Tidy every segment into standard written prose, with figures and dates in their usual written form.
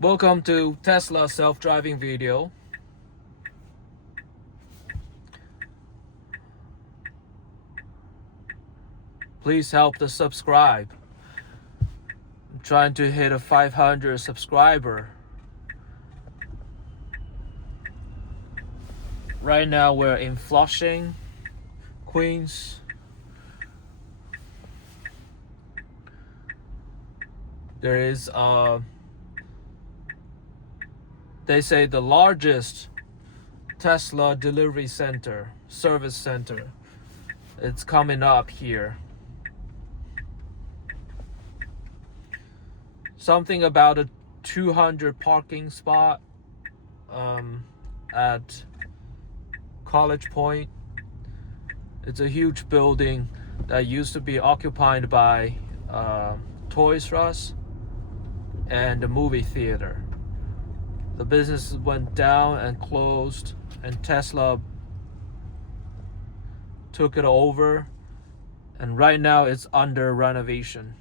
Welcome to Tesla self-driving video. Please help to subscribe. I'm trying to hit a 500 subscriber. Right now we're in Flushing, Queens. There is they say the largest Tesla delivery center, service center. It's coming up here. Something about a 200 parking spot at College Point. It's a huge building that used to be occupied by Toys R Us and the movie theater. The business went down and closed, and Tesla took it over, and right now it's under renovation.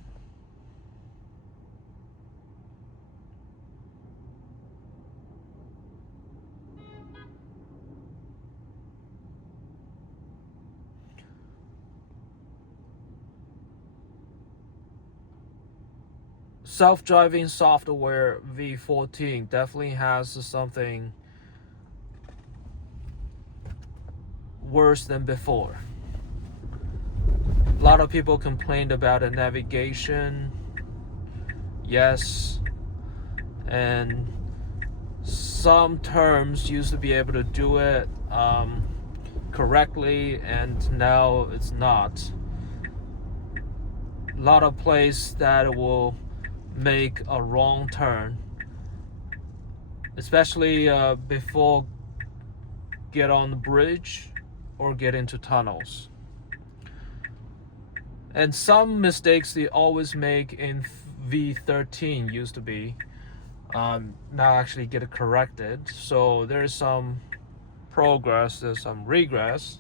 Self-driving software V14 definitely has something worse than before. A lot of people complained about the navigation, yes, and some terms used to be able to do it correctly, and now it's not. A lot of places that will make a wrong turn, especially before get on the bridge or get into tunnels. And some mistakes they always make in V13 used to be now actually get corrected. So there's some progress, there's some regress.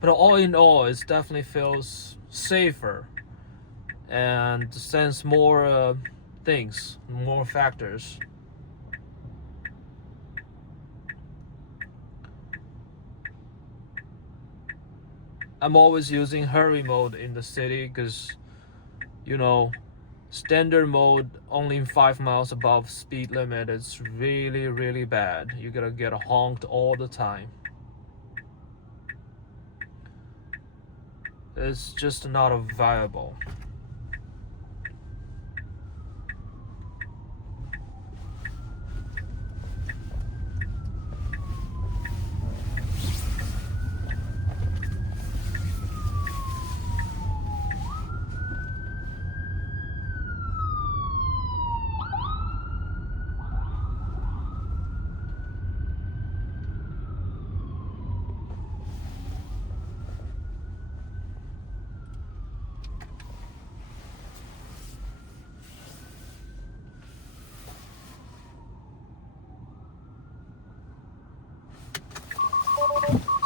But all in all, it definitely feels safer and sense more things, more factors. I'm always using hurry mode in the city because, you know, standard mode only 5 miles above speed limit. It's really, really bad. You gotta get honked all the time. It's just not viable.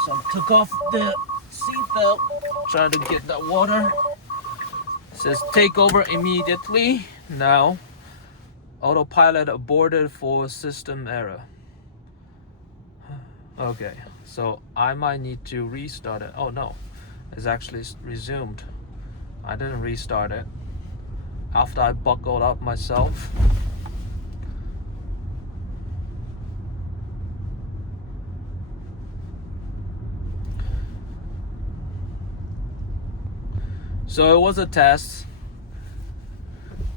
So I took off the seatbelt, trying to get that water. It says take over immediately. Now, Autopilot aborted for system error. Okay, so I might need to restart it. Oh no, it's actually resumed. I didn't restart it after I buckled up myself. So it was a test.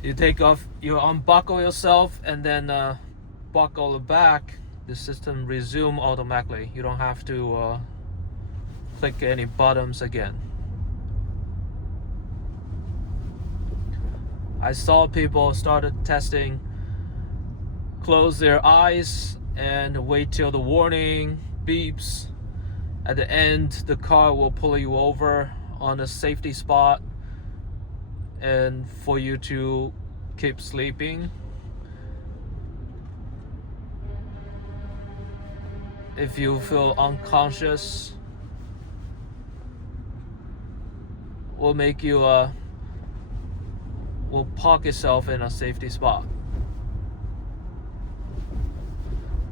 You take off, you unbuckle yourself, and then buckle it back. The system resume automatically. You don't have to click any buttons again. I saw people started testing, close their eyes and wait till the warning beeps. At the end, the car will pull you over on a safety spot and for you to keep sleeping. if you feel unconscious, will make you will park yourself in a safety spot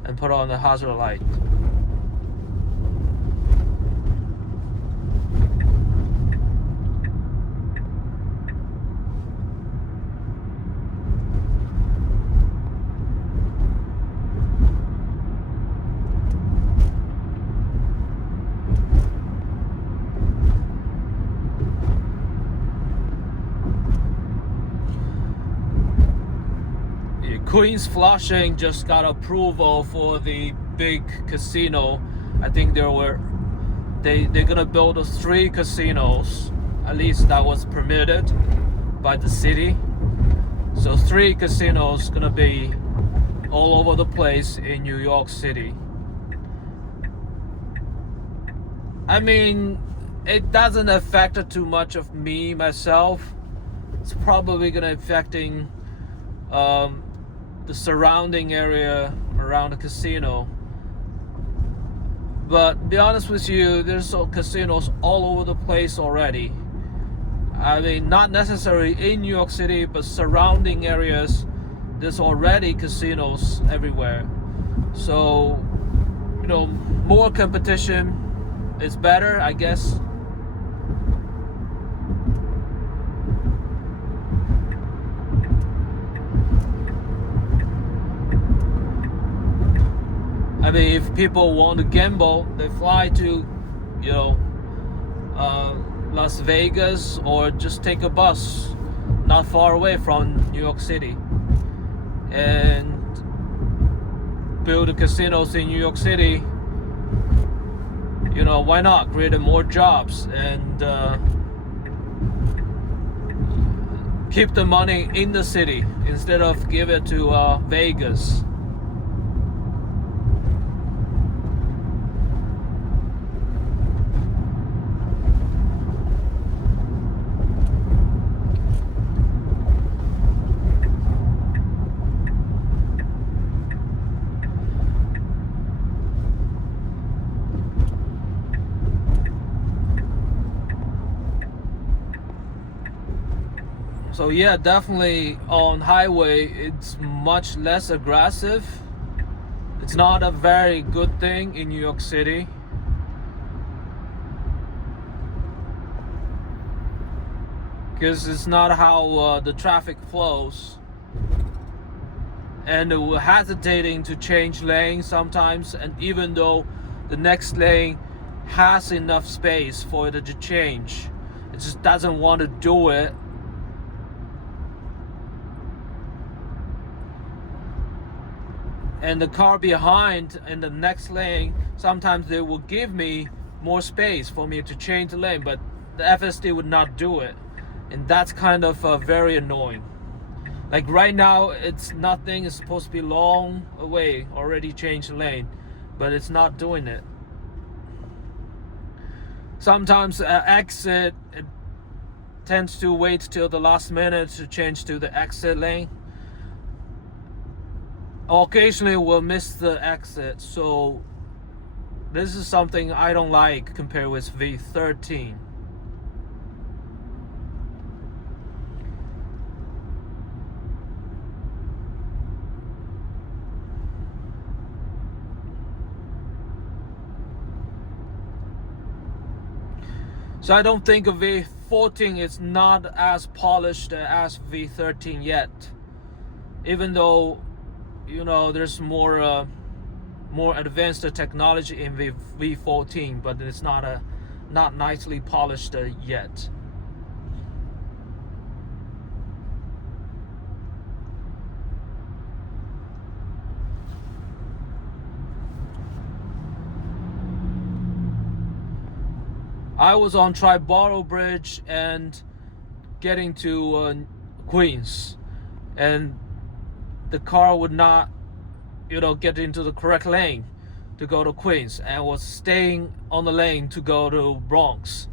and put on the hazard light. Queens Flushing just got approval for the big casino. I think they're gonna build 3 casinos. At least that was permitted by the city. So 3 casinos gonna be all over the place in New York City. I mean, it doesn't affect too much of me myself. It's probably gonna affecting the surrounding area around the casino. But to be honest with you, there's casinos all over the place already. I mean, not necessarily in New York City, but surrounding areas, there's already casinos everywhere. So, more competition is better, I guess. I mean, if people want to gamble, they fly to, Las Vegas, or just take a bus not far away from New York City and build casinos in New York City. Why not create more jobs and keep the money in the city instead of give it to Vegas. So yeah, definitely on highway, it's much less aggressive. It's not a very good thing in New York City. Because it's not how the traffic flows. And we're hesitating to change lanes sometimes, and even though the next lane has enough space for it to change, it just doesn't want to do it. And the car behind in the next lane, sometimes they will give me more space for me to change the lane, but the FSD would not do it. And that's kind of very annoying. Like right now, nothing is supposed to be long away, already changed the lane, but it's not doing it. Sometimes exit, it tends to wait till the last minute to change to the exit lane. Occasionally we'll miss the exit, so this is something I don't like compared with V14. So I don't think V14 is not as polished as V13 yet, even though there's more advanced technology in V14, but it's not nicely polished yet. I was on Triborough Bridge and getting to Queens, and the car would not, get into the correct lane to go to Queens, and was staying on the lane to go to Bronx.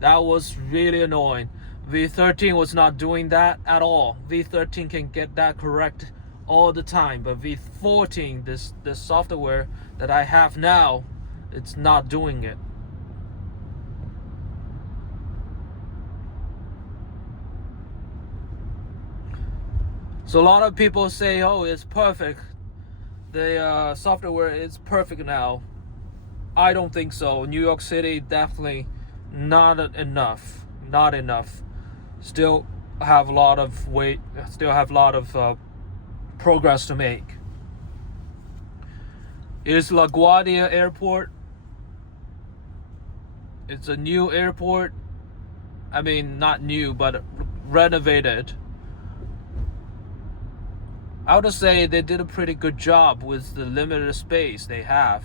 That was really annoying. V13 was not doing that at all. V13 can get that correct all the time, but V14, this software that I have now, it's not doing it. So a lot of people say, oh, it's perfect. The software is perfect now. I don't think so. New York City, definitely not enough. Not enough. Still have a lot of progress to make. Is LaGuardia Airport. It's a new airport. I mean, not new, but renovated. I would say they did a pretty good job with the limited space they have.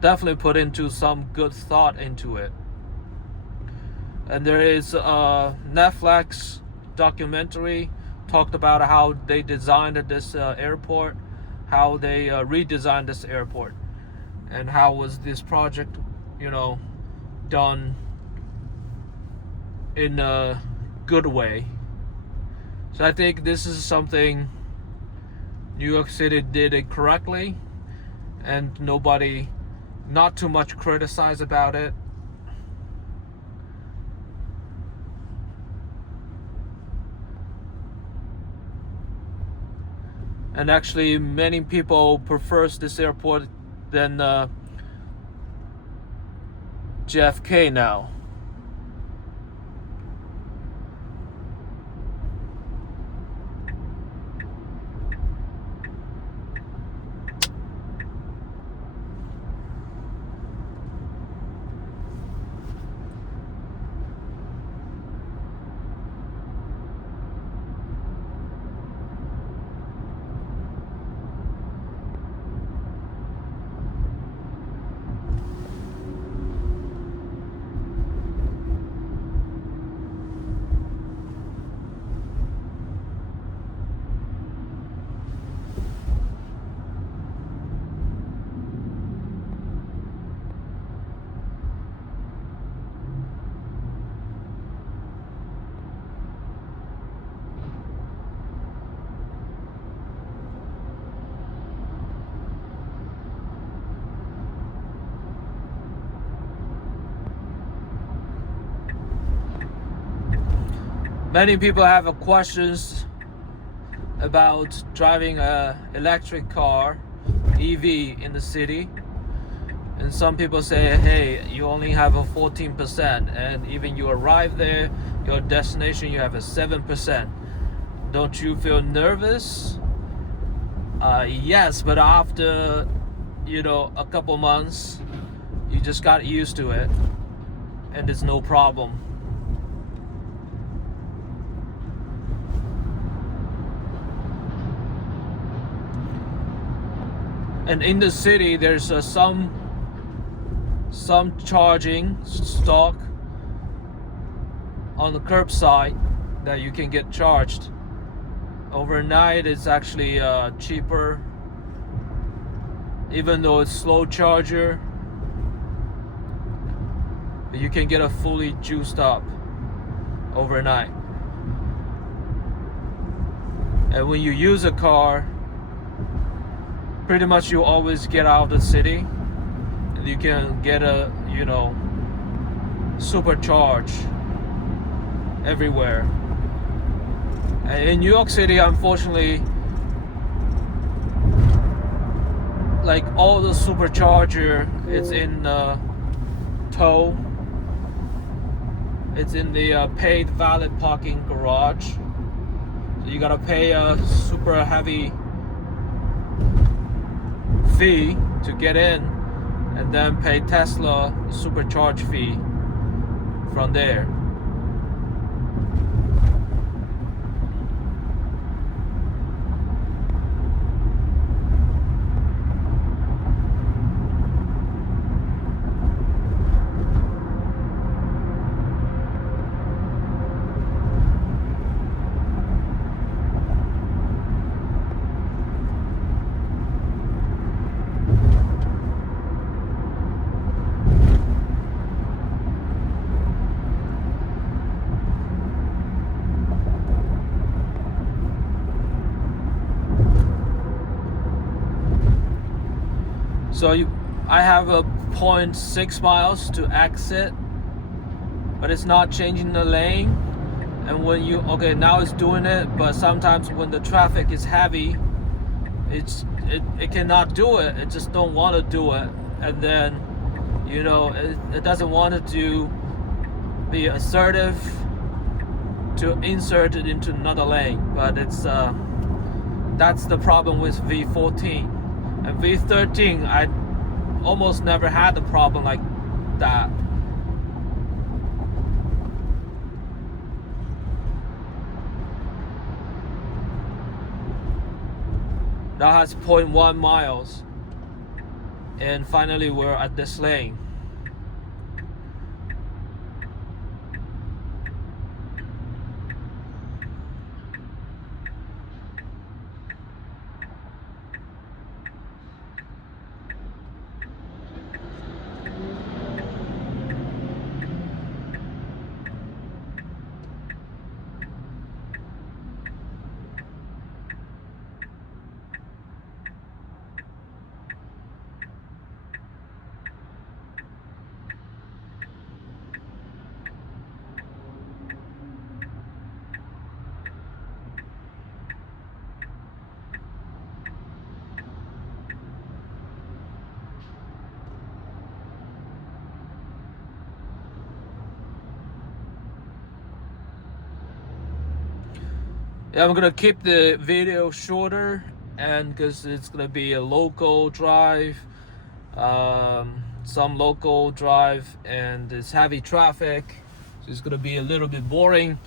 Definitely put into some good thought into it. And there is a Netflix documentary talked about how they designed this airport, how they redesigned this airport, and how was this project, done in a good way. So I think this is something New York City did it correctly, and not too much criticize about it. And actually, many people prefers this airport than JFK now. Many people have questions about driving a electric car, EV, in the city. And some people say, hey, you only have a 14%, and even you arrive there, your destination, you have a 7%. Don't you feel nervous? Yes, but after, a couple months, you just got used to it, and it's no problem. And in the city, there's some charging stock on the curbside that you can get charged. Overnight, it's actually cheaper, even though it's slow charger. You can get a fully juiced up overnight. And when you use a car, pretty much you always get out of the city, and you can get a supercharge everywhere. And in New York City, unfortunately, like all the supercharger, it's in tow. It's in the paid valet parking garage. So you gotta pay a super heavy fee to get in, and then pay Tesla supercharge fee from there. So I have a 0.6 miles to exit, but it's not changing the lane. And when you, okay, now it's doing it, but sometimes when the traffic is heavy, it cannot do it. It just don't want to do it. And then, you know, it doesn't want to be assertive to insert it into another lane. But it's that's the problem with V14. And V13, I almost never had a problem like that. Now has 0.1 miles. And finally we're at this lane. Yeah, I'm gonna keep the video shorter, and because it's gonna be a local drive, some local drive, and it's heavy traffic, so it's gonna be a little bit boring.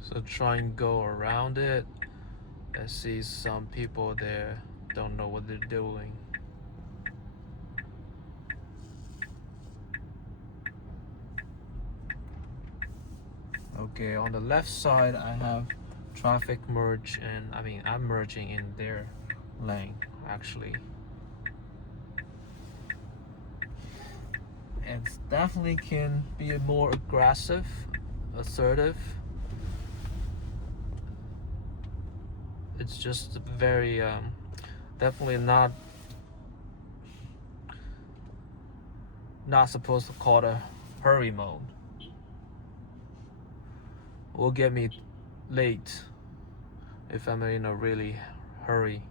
So try and go around it. I see some people there don't know what they're doing. Okay, on the left side I have traffic merge, and I'm merging in their lane actually. And definitely can be more aggressive, assertive. It's just very definitely not supposed to call it a hurry mode. Will get me late if I'm in a really hurry.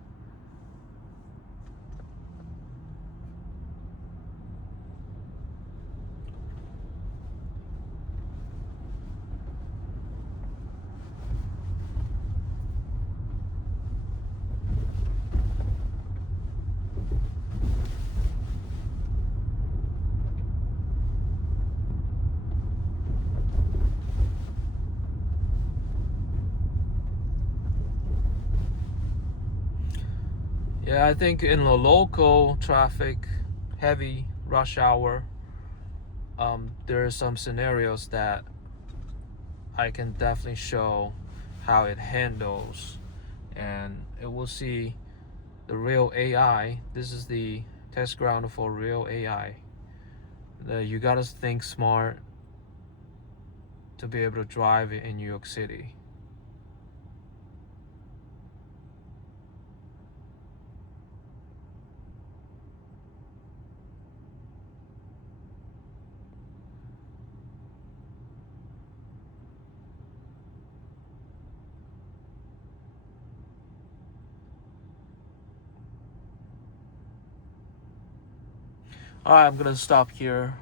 Yeah, I think in the local traffic, heavy rush hour, there are some scenarios that I can definitely show how it handles, and it will see the real AI. This is the test ground for real AI. You gotta think smart to be able to drive in New York City. Alright, I'm gonna stop here.